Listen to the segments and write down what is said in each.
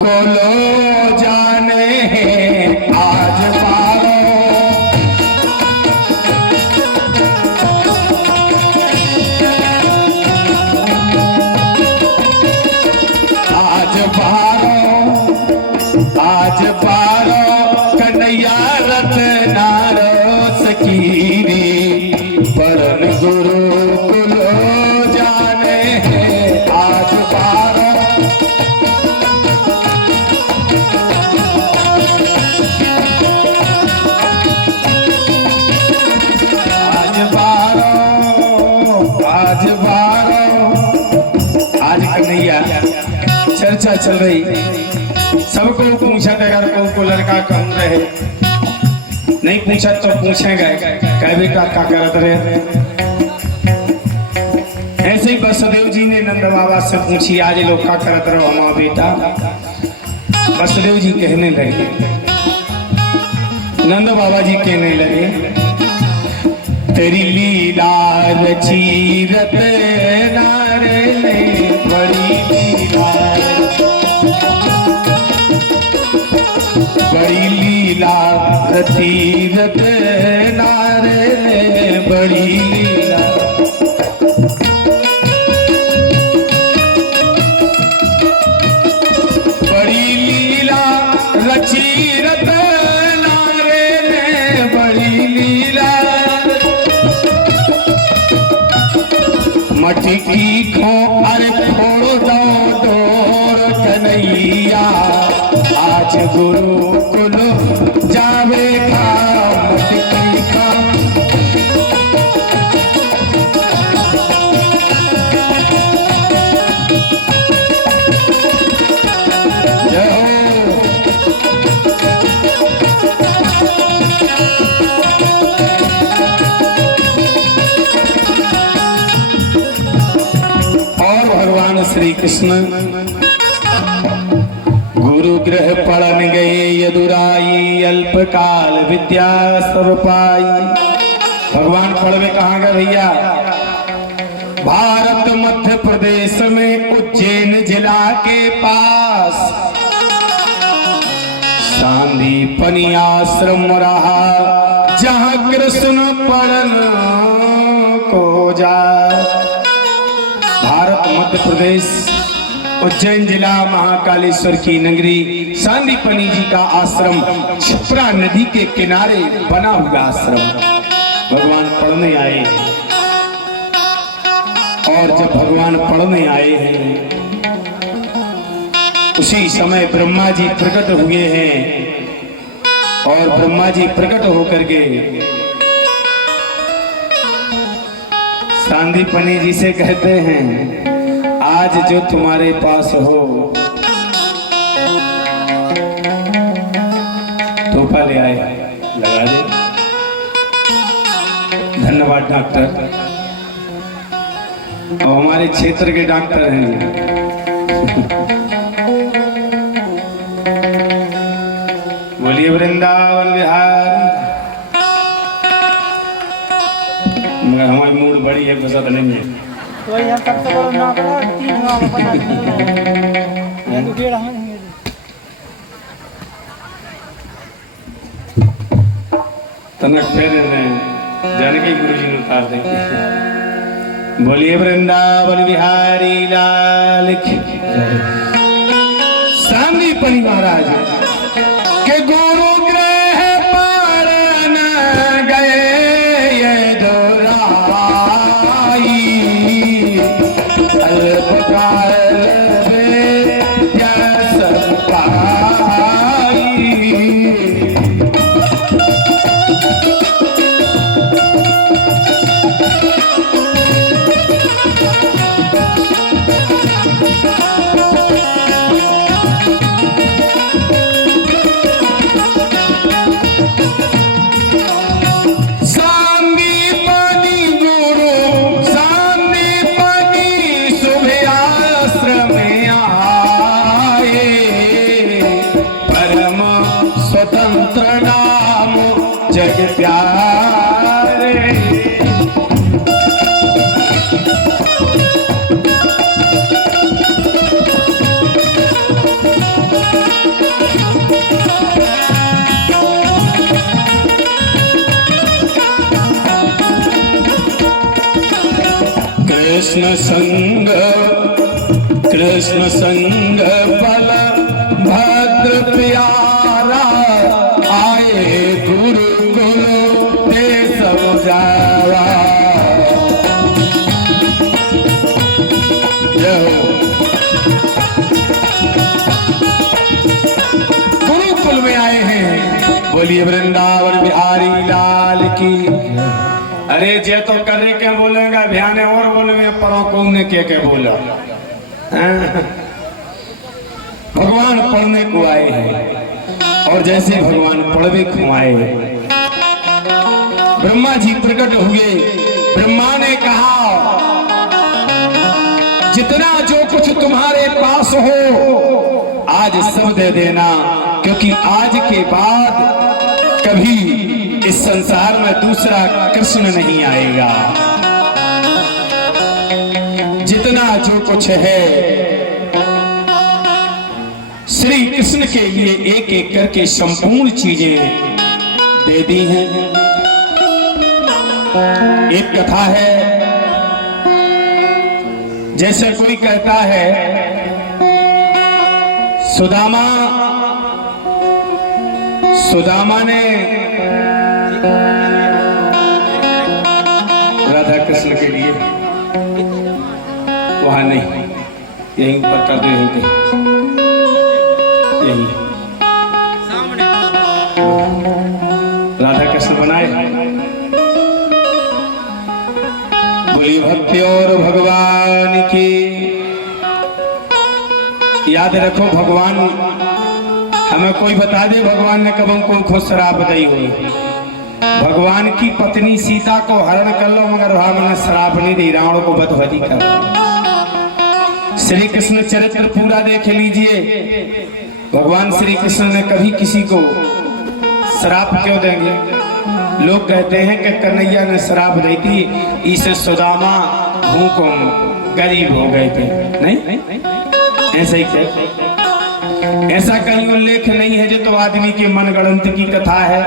बोलो जाने आज पारो आज पारो कन्हैया रतनारो सकीरी परन गुरु कुलो जाने आज पारो आज कन्हैया चर्चा चल रही। सबको पूछा था अगर को लड़का कम रहे, नहीं पूछा तो पूछेंगे कह बेटा का करत रहे। ऐसे ही वसुदेव जी ने नंद बाबा से पूछी आज लोग का करत रहो हमारा बेटा। वसुदेव जी कहने लगे, नंद बाबा जी कहने लगे तेरी लीला रची रतनार ने बड़ी लीला रची रतनार ने बड़ी लीला। बड़ी लीला रची रतनार ने बड़ी लीला। मटकी खो अरे फोड़ो दो डोर कन्हैया आज गुरु कुलो जावे का मटकी का। श्री कृष्ण गुरु ग्रह पढ़न गए यदुराई अल्पकाल विद्या सब पाई। भगवान पढ़वे कहाँ गए भैया? भारत मध्य प्रदेश में उज्जैन जिला के पास सांदीपनी आश्रम रहा जहाँ कृष्ण पढ़न को जाए। भारत मध्य प्रदेश उज्जैन जिला महाकालेश्वर की नगरी सांदीपनी जी का आश्रम क्षिप्रा नदी के किनारे बना हुआ आश्रम। भगवान पढ़ने आए और जब भगवान पढ़ने आए हैं उसी समय ब्रह्मा जी प्रकट हुए हैं और ब्रह्मा जी प्रकट होकर के सांदीपनी जी से कहते हैं आज जो तुम्हारे पास हो तोहफा ले आए, लगा दे। धन्यवाद डॉक्टर, और हमारे क्षेत्र के डॉक्टर हैं। बोलिए वृंदावन बिहार। हमारी मूड बड़ी है, गुस्सा तो नहीं है। तो यार सबसे बड़ा ना बड़ा 3 गांव बना दिया तो केड़ा है तनक फेरे ने जानकी गुरु जी ने उतार दे। बोलिए वृंदावन बिहारी लाल की। सांदीपनी महाराज के गुरु जग प्यारे। कृष्ण संग बल भद्र प्यारा आए गुरुकुल ते सब जावा। गुरुकुल में आए हैं, बोलिए वृंदावन बिहारी लाल की। अरे जे तो करे क्या बोलेगा, ध्यान और बोलेंगे परो कौन ने क्या बोला। भगवान पढ़ने को आए हैं और जैसे भगवान पढ़वे को आए, ब्रह्मा जी प्रकट हुए। ब्रह्मा ने कहा जितना जो कुछ तुम्हारे पास हो आज सब दे देना, क्योंकि आज के बाद कभी इस संसार में दूसरा कृष्ण नहीं आएगा। जितना जो कुछ है श्री कृष्ण के लिए एक एक करके संपूर्ण चीजें दे दी हैं। एक कथा है, जैसे कोई कहता है सुदामा ने राधा कृष्ण के लिए, वहां नहीं, यहीं पर कर दे, यही राधा कृष्ण बनाए। बोली भक्ति और भगवान की। याद रखो, भगवान हमें कोई बता दे भगवान ने कब हमको खुद शराब दी हुई। भगवान की पत्नी सीता को हरण कर लो, मगर राम ने शराब नहीं दी, रावण को बदवदी कर। श्री कृष्ण चरित्र पूरा देख लीजिए, भगवान श्री कृष्ण ने कभी किसी को शराब क्यों देंगे। लोग कहते हैं कि कन्हैया ने शराब दी थी, इसे सुदामा भूखों गरीब हो गए थे। नहीं, ऐसा ही कहते, ऐसा कहीं उल्लेख नहीं है। जो तो आदमी की मनगढ़ंत की कथा है।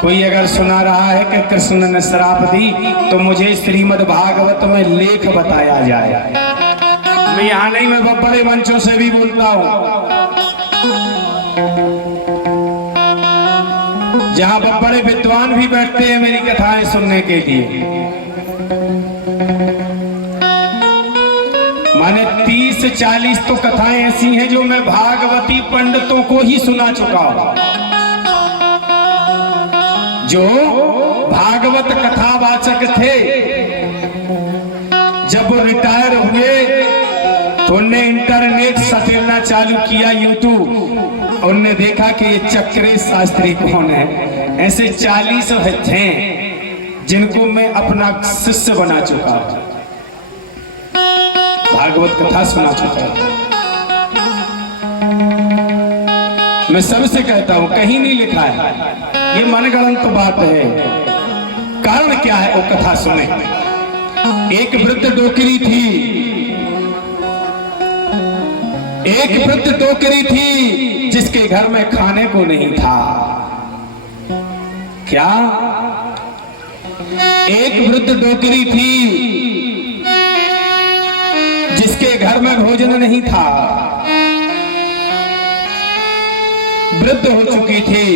कोई अगर सुना रहा है कि कृष्ण ने शराब दी, तो मुझे श्रीमद् भागवत में लेख बताया जाए। मैं यहाँ नहीं, मैं बड़े मंचों से भी बोलता हूँ, जहाँ बड़े विद्वान भी बैठते हैं मेरी कथाएं सुनने के लिए। माने 30-40 तो कथाएं ऐसी हैं जो मैं भागवती पंडितों को ही सुना चुका हूं। जो भागवत कथावाचक थे, जब वो रिटायर हुए तो उनने इंटरनेट सफेरना चालू किया, यूट्यूब। उनने देखा कि ये चक्रे शास्त्री कौन है। ऐसे 40 थे जिनको मैं अपना शिष्य बना चुका हूं, भागवत कथा सुना चुका हूं। मैं सबसे कहता हूं, कहीं नहीं लिखा है, ये मनगढ़ंत बात है। कारण क्या है वो कथा सुने। एक वृद्ध डोकरी थी, जिसके घर में खाने को नहीं था। क्या? एक वृद्ध डोकरी थी जिसके घर में भोजन नहीं था। वृद्ध हो चुकी थी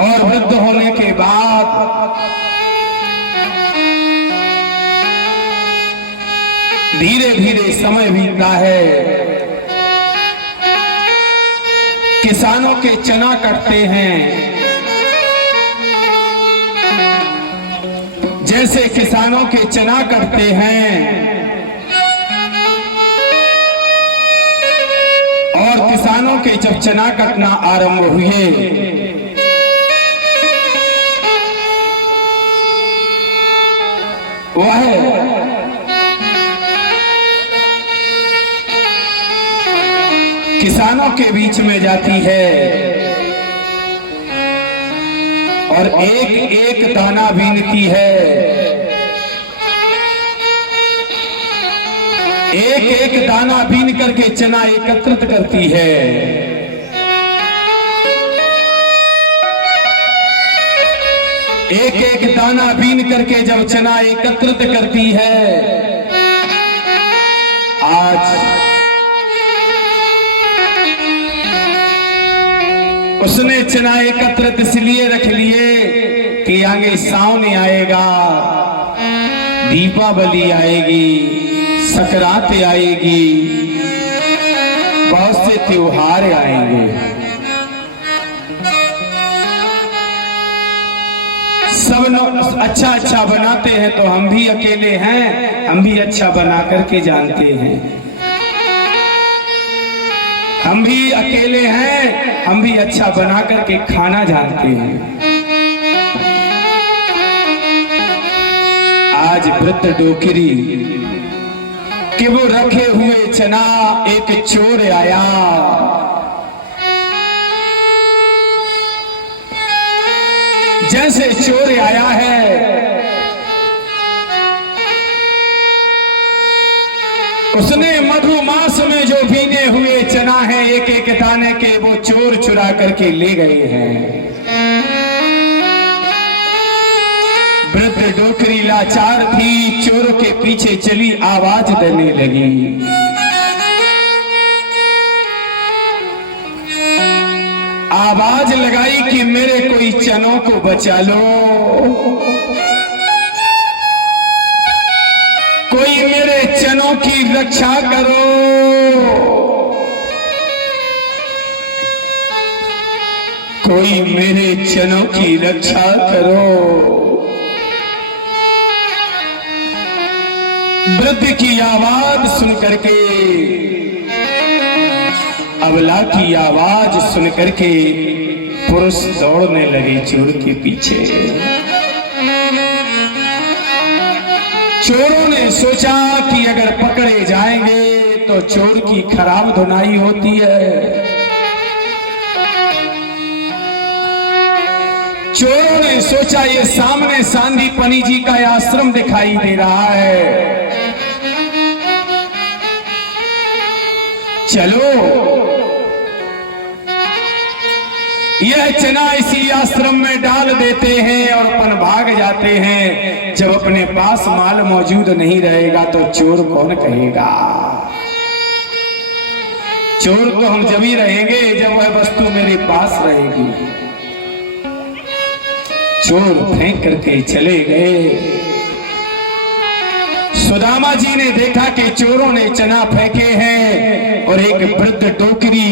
और वृद्ध होने के बाद धीरे धीरे समय बीतता है। किसानों के चना कटते हैं। जैसे किसानों के चना कटते हैं और किसानों के जब चना कटना आरंभ हुए, वह किसानों के बीच में जाती है और एक एक दाना बीनती है। एक एक दाना बीन करके चना एकत्रित करती है। एक एक दाना बीन करके जब चना एकत्रित करती है। आज उसने चना एकत्रित इसलिए रख लिए कि आगे सावन आएगा, दीपावली आएगी, संक्रांत आएगी, बहुत से त्योहार आएंगे। सब लोग अच्छा अच्छा बनाते हैं तो हम भी अकेले हैं, हम भी अच्छा बना करके जानते हैं। हम भी अकेले हैं, हम भी अच्छा बना करके खाना जानते हैं। आज वृद्ध डोकरी कि वो रखे हुए चना एक चोर आया। जैसे चोर आया है उसने मधुमास में जो बीने हुए चना है एक एक दाने के वो चोर चुरा करके ले गए हैं। वृद्ध डोकरी लाचार थी, चोरों के पीछे चली, आवाज देने लगी। आवाज लगाई कि मेरे कोई चनों को बचा लो, कोई मेरे चनों की रक्षा करो। कोई मेरे चनों की रक्षा करो। वृद्ध की आवाज सुन करके, अबला की आवाज सुन करके पुरुष दौड़ने लगे चोर के पीछे। चोरों ने सोचा कि अगर पकड़े जाएंगे तो चोर की खराब धुनाई होती है। चोरों ने सोचा ये सामने सांदीपनी जी का आश्रम दिखाई दे रहा है, चलो यह चना इसी आश्रम में डाल देते हैं और अपन भाग जाते हैं। जब अपने पास माल मौजूद नहीं रहेगा तो चोर कौन कहेगा। चोर तो हम जब ही रहेंगे जब वह वस्तु मेरे पास रहेगी। चोर फेंक करके चले गए। सुदामा जी ने देखा कि चोरों ने चना फेंके हैं और एक वृद्ध टोकरी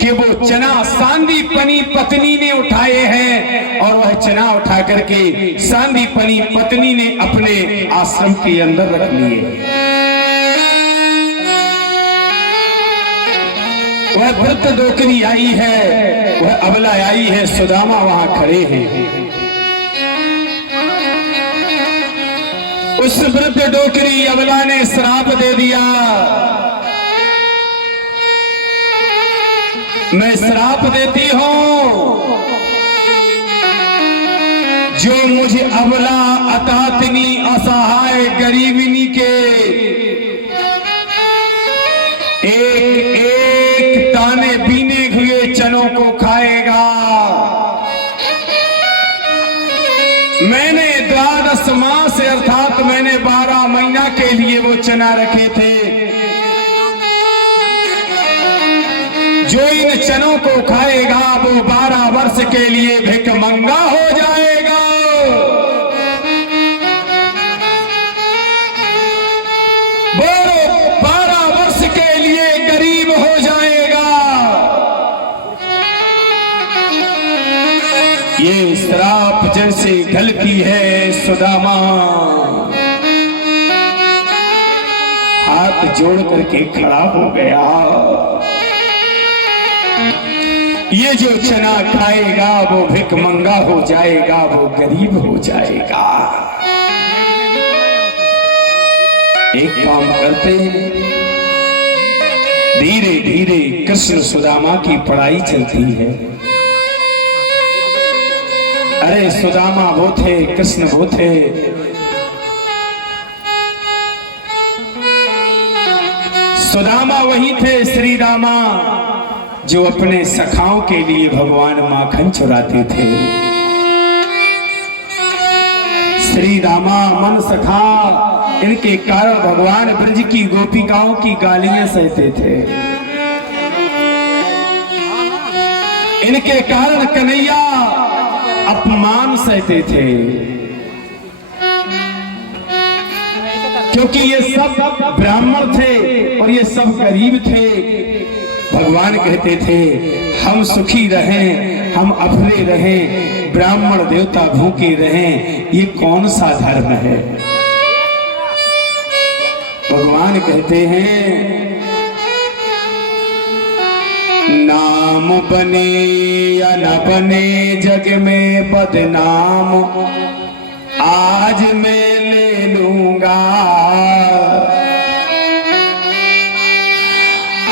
कि वो चना सांदीपनी पत्नी ने उठाए हैं और वह चना उठा करके सांदीपनी पत्नी ने अपने आश्रम के अंदर रख लिए। वह वृद्ध टोकरी आई है, वह अबला आई है, सुदामा वहां खड़े हैं। उस वृद्ध डोकरी अबला ने श्राप दे दिया, मैं श्राप देती हूं जो मुझे अबला अतातनी असहाय गरीबिनी के एक एक दाने बीने हुए चनों को खाएगा। मैंने 12 मास अर्थात मैंने 12 महीना के लिए वो चना रखे थे। जो इन चनों को खाएगा वो 12 वर्ष के लिए भिखमंगा हो जाएगा। वो 12 वर्ष के लिए गरीब हो जाएगा। ये श्राप जैसे ढलती है सुदामा हाथ जोड़ करके खड़ा हो गया। ये जो चना खाएगा वो भिखमंगा हो जाएगा, वो गरीब हो जाएगा। एक काम करते हैं, धीरे धीरे कृष्ण सुदामा की पढ़ाई चलती है। अरे सुदामा वो थे, कृष्ण वो थे। सुदामा वही थे श्री रामा जो अपने सखाओं के लिए भगवान माखन चुराते थे। श्री रामा मन सखा, इनके कारण भगवान ब्रज की गोपिकाओं की गालियां सहते थे। इनके कारण कन्हैया अपमान सहते थे, क्योंकि ये सब ब्राह्मण थे और ये सब गरीब थे। भगवान कहते थे हम सुखी रहें, हम अफरे रहें, ब्राह्मण देवता भूखे रहें, ये कौन सा धर्म है। भगवान कहते हैं नाम बने या न बने जग में बदनाम, आज मैं ले लूंगा।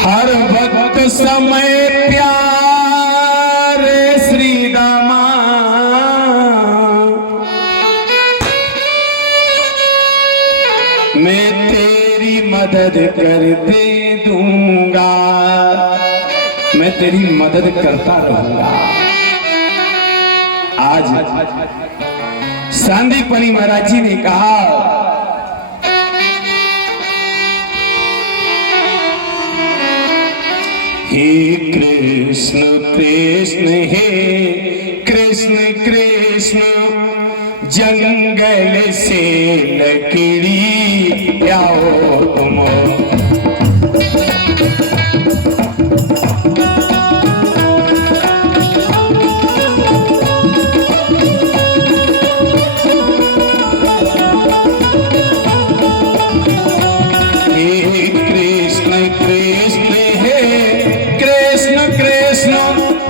हर वक्त समय प्यारे श्री रामा, मैं तेरी मदद कर दे दूंगा, मैं तेरी मदद करता रहूंगा। आज सांदीपनी महाराज जी ने कहा हे कृष्ण कृष्ण हे कृष्ण कृष्ण, जंगल से लकड़ी लाओ तुम।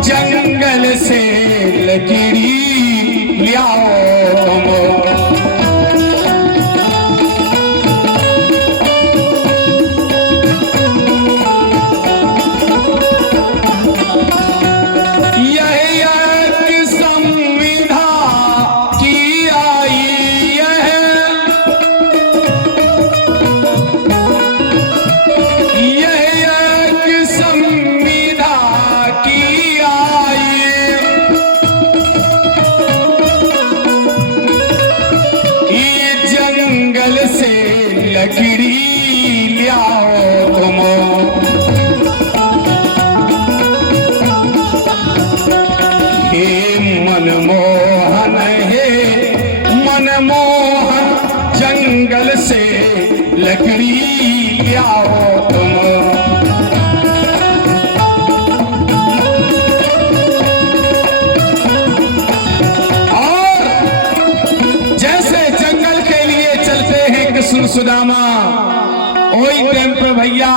जंगल से लकड़ी लाओ लकड़ी लाओ तुम। हे मनमोहन हे मनमोहन, जंगल से लकड़ी लाओ तुम। और जैसे जंगल के लिए चलते हैं कृष्ण सुदामा, वही टाइम पे भैया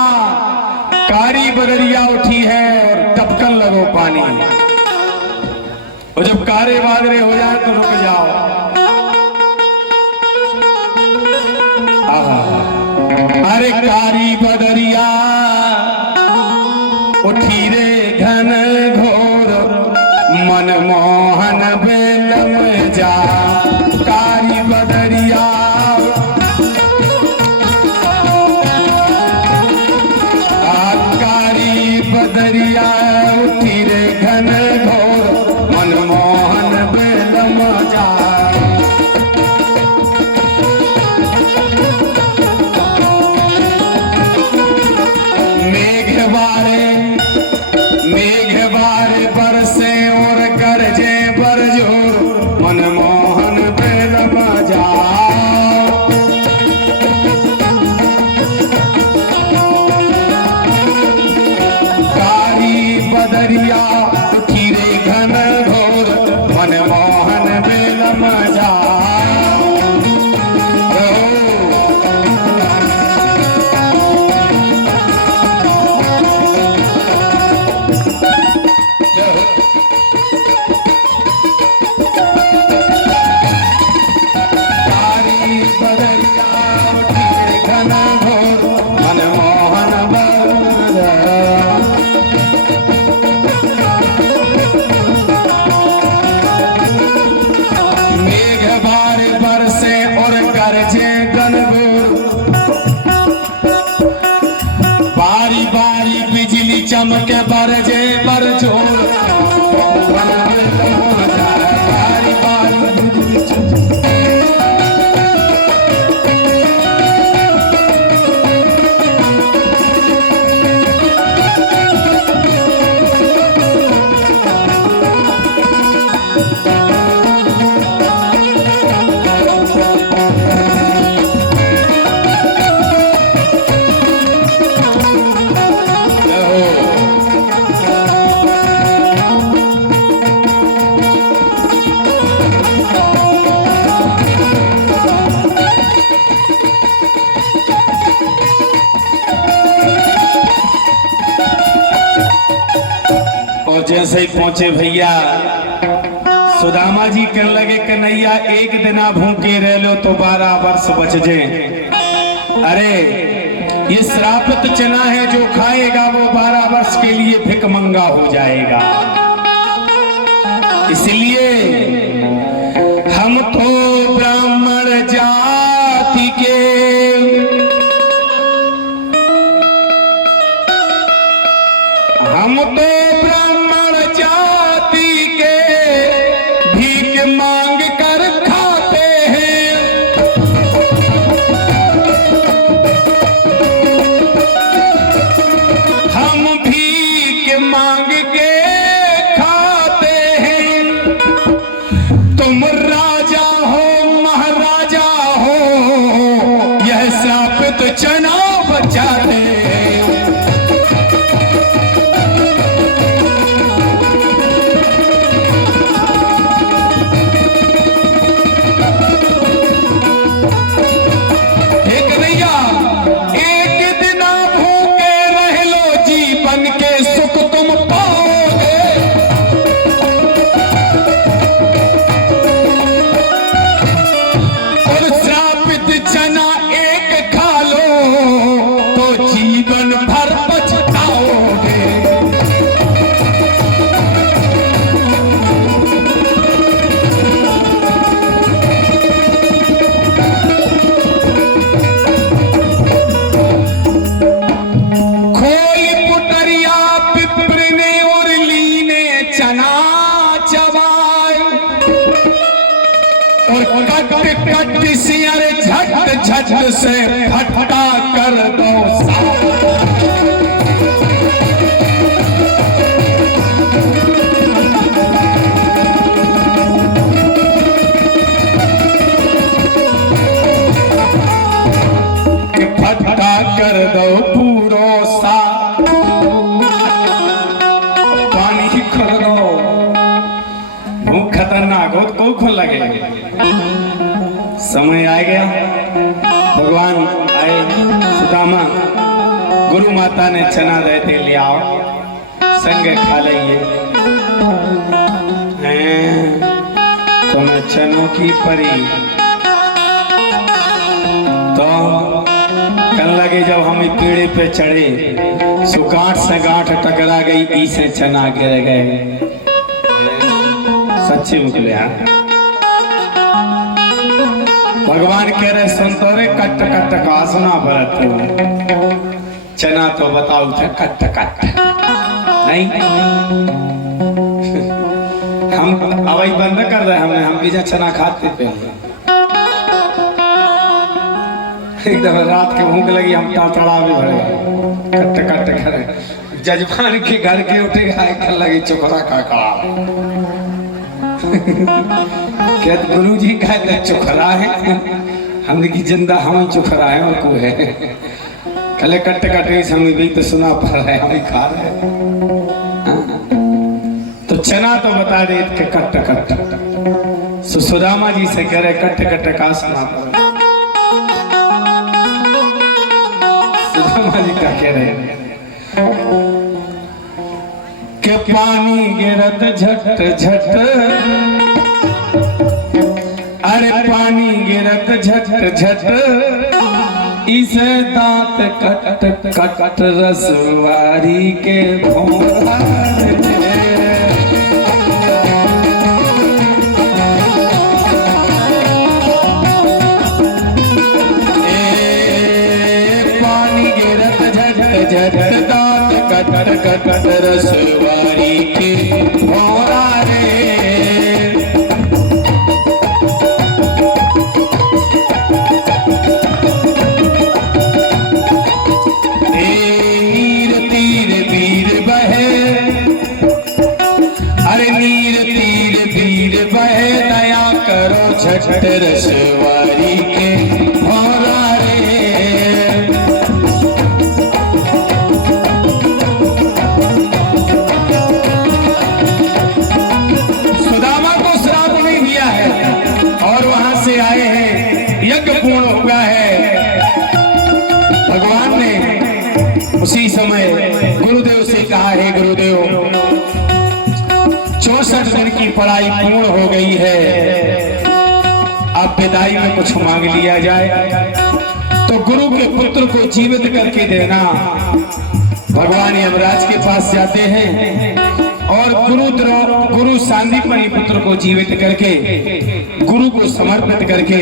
कारी बदरिया उठी है और टपकन लगो पानी। और जब कारे बादरे हो जाए तो रुक जाओ। अरे कारी बदरिया उठी रे घन घोर, मनमोहन बेलम जा। कारी बदरिया बदरिया उठी रे घन घोर, मनमोहन बेलम जा। मेघ बारे बरसे और गरजे बरजोर, मनमोहन बेलम जा। बदरिया उठी रे घन घोर, मनमोहन बेलम जा। बदरिया उठी रे घन घोर, मनमोहन बेलम जा। बारी बारी बिजली चमके बरजे बरजोर, बारी बारी बिजली चमके जैसे ही पहुंचे भैया सुदामा जी कहने लगे कन्हैया एक दिना भूखे रह लो तो 12 वर्ष बच जाए। अरे ये श्रापित चना है, जो खाएगा वो 12 वर्ष के लिए भिखमंगा हो जाएगा। इसलिए हम तो ब्राह्मण जाति के, हम तो ब्राह्मण जाति के भीख मांग कर खाते हैं। हम भीख मांग के खाते हैं। तुम राजा हो महाराजा हो, यह श्रापित चना बचाते हैं। झट झट से फटका कर दो फटका कर दो पूरो सा, पानी खोल दो। भूख खतरनाक हो तो खोल लगे। समय आ गया, भगवान आए। सुदामा गुरु माता ने चना देते ले आओ, संग खा लेंगे। तो मैं चनों की परी तो कल लगे जब हम पेड़े पे चढ़े, सो गांठ से गांठ टकरा गई, ई से चना गिर गए। सच्चे निकले यार। भगवान कह रहे संतो रे कट कट का सुना भरत चना तो बताओ था कट कट नहीं। हम अवई बंद कर रहे हमने, हम भी चना खाते पे एकदम रात के भूख लगी, हम टाटड़ा भी भरे कट कट करे। जजमान के घर के उठे खाए लगी चोखरा काका। क्या गुरु जी का चोखरा है, हमने की जिंदा हम चोखरा है और को है। कले कट कटे हमें भी तो सुना पड़ रहा है, हम खा रहे हैं। तो चना तो बता दे के कट कट। सुदामा जी से कह रहे कट कट का सुना पड़। सुदामा जी का कह रहे के पानी गिरत झट झट, अरे पानी गिरत झट झट, इसे दांत कट कट रसवारी के भोरा। पानी गिरत झट झट, दांत कट कट रसवारी के भोरा रे। झट रसवारी के भोरा रे। सुदामा को श्राप नहीं दिया है और वहां से आए हैं, यज्ञ पूर्ण हुआ है। भगवान ने उसी समय गुरुदेव से कहा है, गुरुदेव की पढ़ाई पूर्ण हो गई है, अब विदाई में कुछ मांग लिया जाए। तो गुरु के पुत्र को जीवित करके देना। भगवान यमराज के पास जाते हैं और गुरु सांदीपनि पुत्र को जीवित करके गुरु को समर्पित करके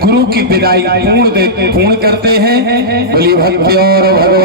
गुरु की विदाई पूर्ण करते हैं। बोली भक्ति और भगवान